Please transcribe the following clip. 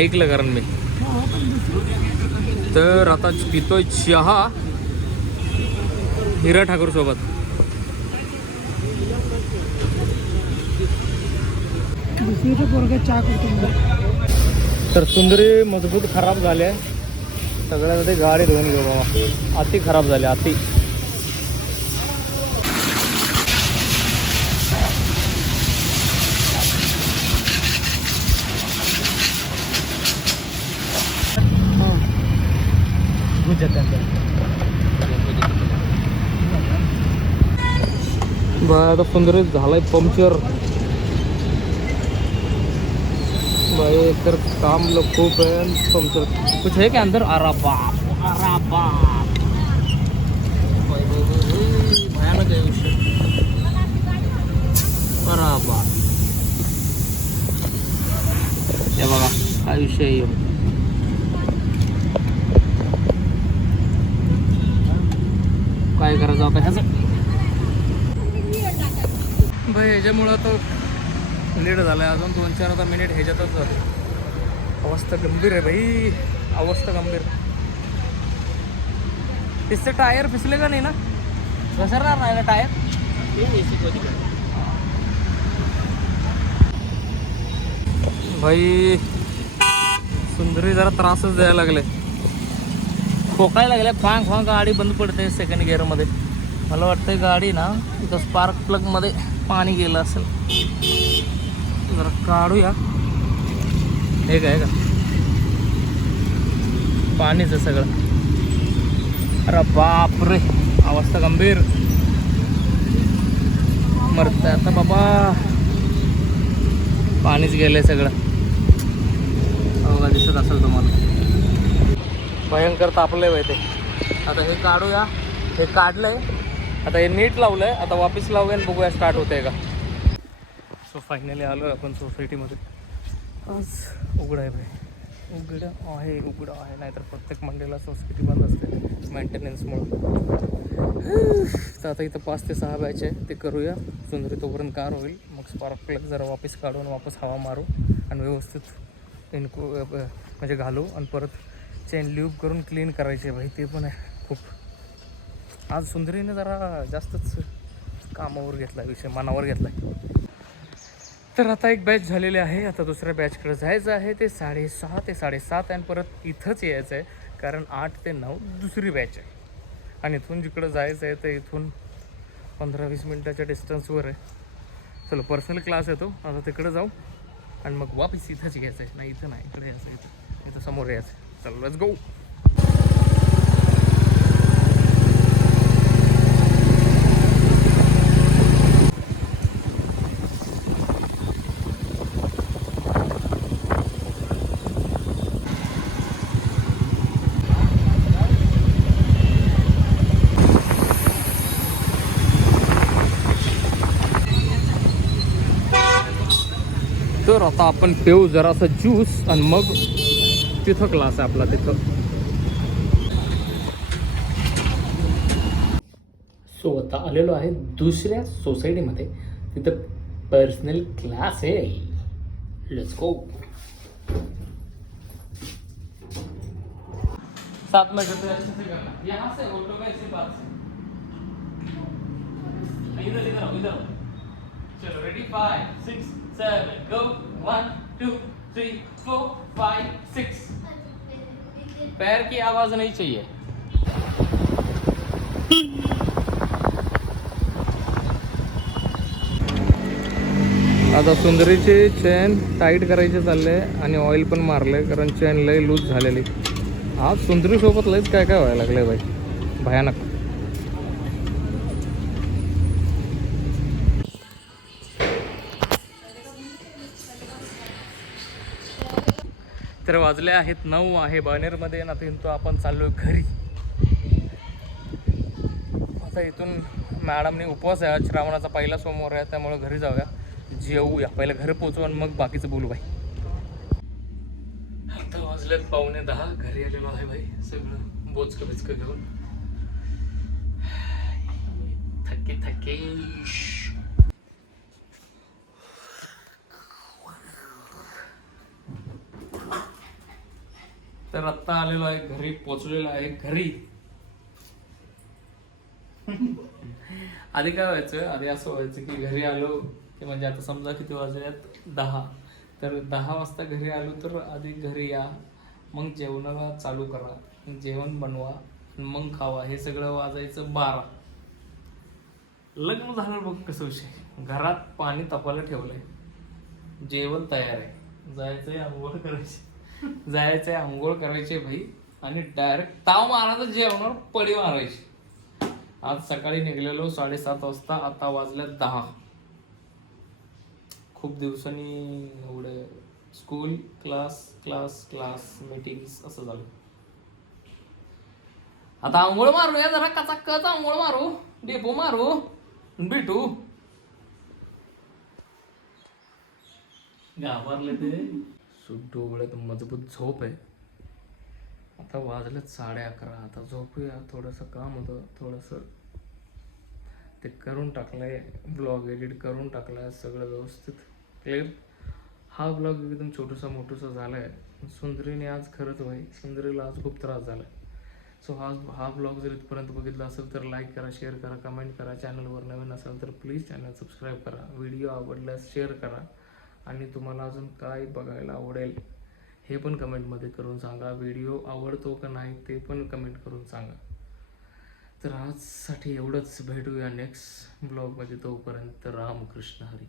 ऐकलं कारण मी. तर आता पितोय चहा. हिरा ठाकूर सोबत. दुसरीचं तर सुंदरी मजबूत खराब झाले सगळ्या ते गाडी धुवून घेऊ बाबा. अति खराब झाले अति. बाय आता सुंदरी झालाय पंक्चर. भाई एक तर काम लोग खूप है पंक्चर. कुछ है क्या अंदर? अरा बाप अरा बाप. भयानक आहे विषय. अरा बाप. हे बघा काय विषय आहे ह्यो. काय करायचं आता ह्याचं? भाई ह्याच्यामुळं तर लेट झालाय. अजून दोन चार आता मिनिट ह्याच्यातच अवस्था गंभीर आहे भाई अवस्था गंभीर. तिसचं टायर फिसले का नाही ना? घसरणार नाही ना टायर? भाई सुंदरी जरा त्रासच द्यायला लागले. ठोकायला लागले फांग फांग गाडी बंद पडते सेकंड गिअरमध्ये मला वाटतं गाडी ना इथं स्पार्क प्लगमध्ये पाणी गेलं असेल. जरा काढूया. हे काय का? पाणीच आहे सगळं. अरे बाप रे अवस्था गंभीर. मरत आता बाबा. पाणीच गेलंय सगळं. दिसत असेल तुम्हाला. भयंकर तापलंय बाई ते. आता हे काढूया. हे काढलंय. आता हे नीट लावलंय. आता वापिस लावूया आणि बघूया स्टार्ट होतंय का. सो फायनली आलो आपण सोसायटीमध्ये आज उघड आहे भाई उघड आहे. उघड आहे. नाहीतर प्रत्येक मंडेला सोसायटी बंद असते. मेंटेनन्समुळं तर आता इथं पाच ते सहा बॅच आहे. ते करूया. सुंदरी तोपर्यंत कार होईल. मग स्पार्क प्लग जरा वापस काढून वापस हवा मारू. आणि व्यवस्थित इनको म्हणजे घालू. आणि परत चेन ल्यूब करून क्लीन करायचे भाई ते पण आहे खूप. आज सुंदरीने जरा जास्तच कामावर घेतला विषय मनावर घेतला तर आता एक बॅच झालेली आहे आता दुसऱ्या बॅचकडे जायचं आहे ते साडेसहा ते साडेसात आणि परत इथंच यायचं आहे कारण आठ ते नऊ दुसरी बॅच आहे. आणि इथून जिकडं जायचं आहे ते इथून पंधरा वीस मिनटाच्या डिस्टन्सवर आहे. चलो पर्सनल क्लास येतो आता तिकडं जाऊ आणि मग वापस इथंच घ्यायचं आहे. नाही इथं नाही इकडे यायचं इथं इथं समोर यायचं चलो लेट्स गो तर आता आपण पिऊ जरासा ज्यूस आणि मग तिथं क्लास आहे आपला तिथं. सो आता आलेलो आहे दुसऱ्या सोसायटीमध्ये. तिथं पर्सनल क्लास आहे. लेट्स गो सात में करते अच्छे से करना यहाँ से ऑटो का इसी पास से इधर इधर इधर चलो ready five six seven go one two three four five six पैर की आवाज नहीं चाहिए। आता सुंदरीची चेन टाईट करायची चालले आणि ऑइल पण मारले कारण चेन लय लूज झालेली. आज सुंदरी सोबत लयच काय काय व्हायला लागले बाई. भयानक. तर वाजले आहेत नऊ आहे. बानेरमध्ये ना तो आपण चाललो घरी. आता इथून मॅडमने उपवास आहे. श्रावणाचा पहिला सोमवार आहे त्यामुळे घरी जाऊया. जेवूया पहिलं घरी पोचू आणि मग बाकीचं बोलू भाई आता वाजलेत पावणे दहा. घरी आलेलो आहे भाई सगळं बोचकं बिचकं घेऊन. थकी थकी तर आत्ता आलेलो आहे घरी पोचलेलो आहे घरी. आधी काय व्हायचं? आधी असं व्हायचं की घरी आलो की म्हणजे आता समजा किती वाजल्यात? दहा. तर दहा वाजता घरी आलो तर आधी घरी या मग जेवणाला चालू करा जेवण बनवा मग खावा. हे सगळं वाजायचं बारा. लग्न झालं बघ कसं विषय. घरात पाणी तपायला ठेवलंय. जेवण तयार आहे. जायचंय आंघोळ करायची. जायचंय आंघोळ करायचे भाई आणि डायरेक्ट ताव मारायचं जेवणावर पडी मारायची. आज सकाळी निघलेलो साडेसात वाजता आता वाजल्यात दहा. खूप दिवसांनी एवढं school class class class meetings असं झालं. आता आंघोळ मारूया जरा कचा कच आंघोळ मारू. डेपो मारू. भेटू. घाबरले ते. सुट्ट डोबळ्यात मजबूत झोप आहे. आता वाजलेत साडे अकरा. आता झोपूया. थोडंसं काम होतं. थोडंसं ते करून टाकलंय. ब्लॉग एडिट करून टाकलाय. सगळं व्यवस्थित क्लिअर हा ब्लॉग एकदम छोटूसा मोठूसा झालाय. सुंदरीने आज खरंच भाई सुंदरीला आज खूप त्रास झालाय. सो हा हा ब्लॉग जर इथपर्यंत बघितला असेल तर लाईक करा शेअर करा कमेंट करा. चॅनलवर नवीन असाल तर प्लीज चॅनल सबस्क्राईब करा. व्हिडिओ आवडल्यास शेअर करा. आणि तुम्हाला अजून काय बघायला आवडेल हे पण कमेंटमध्ये करून सांगा. व्हिडिओ आवडतो का नाही ते पण कमेंट करून सांगा. तर आजसाठी एवढंच. भेटूया नेक्स्ट ब्लॉगमध्ये तोपर्यंत रामकृष्ण हरी.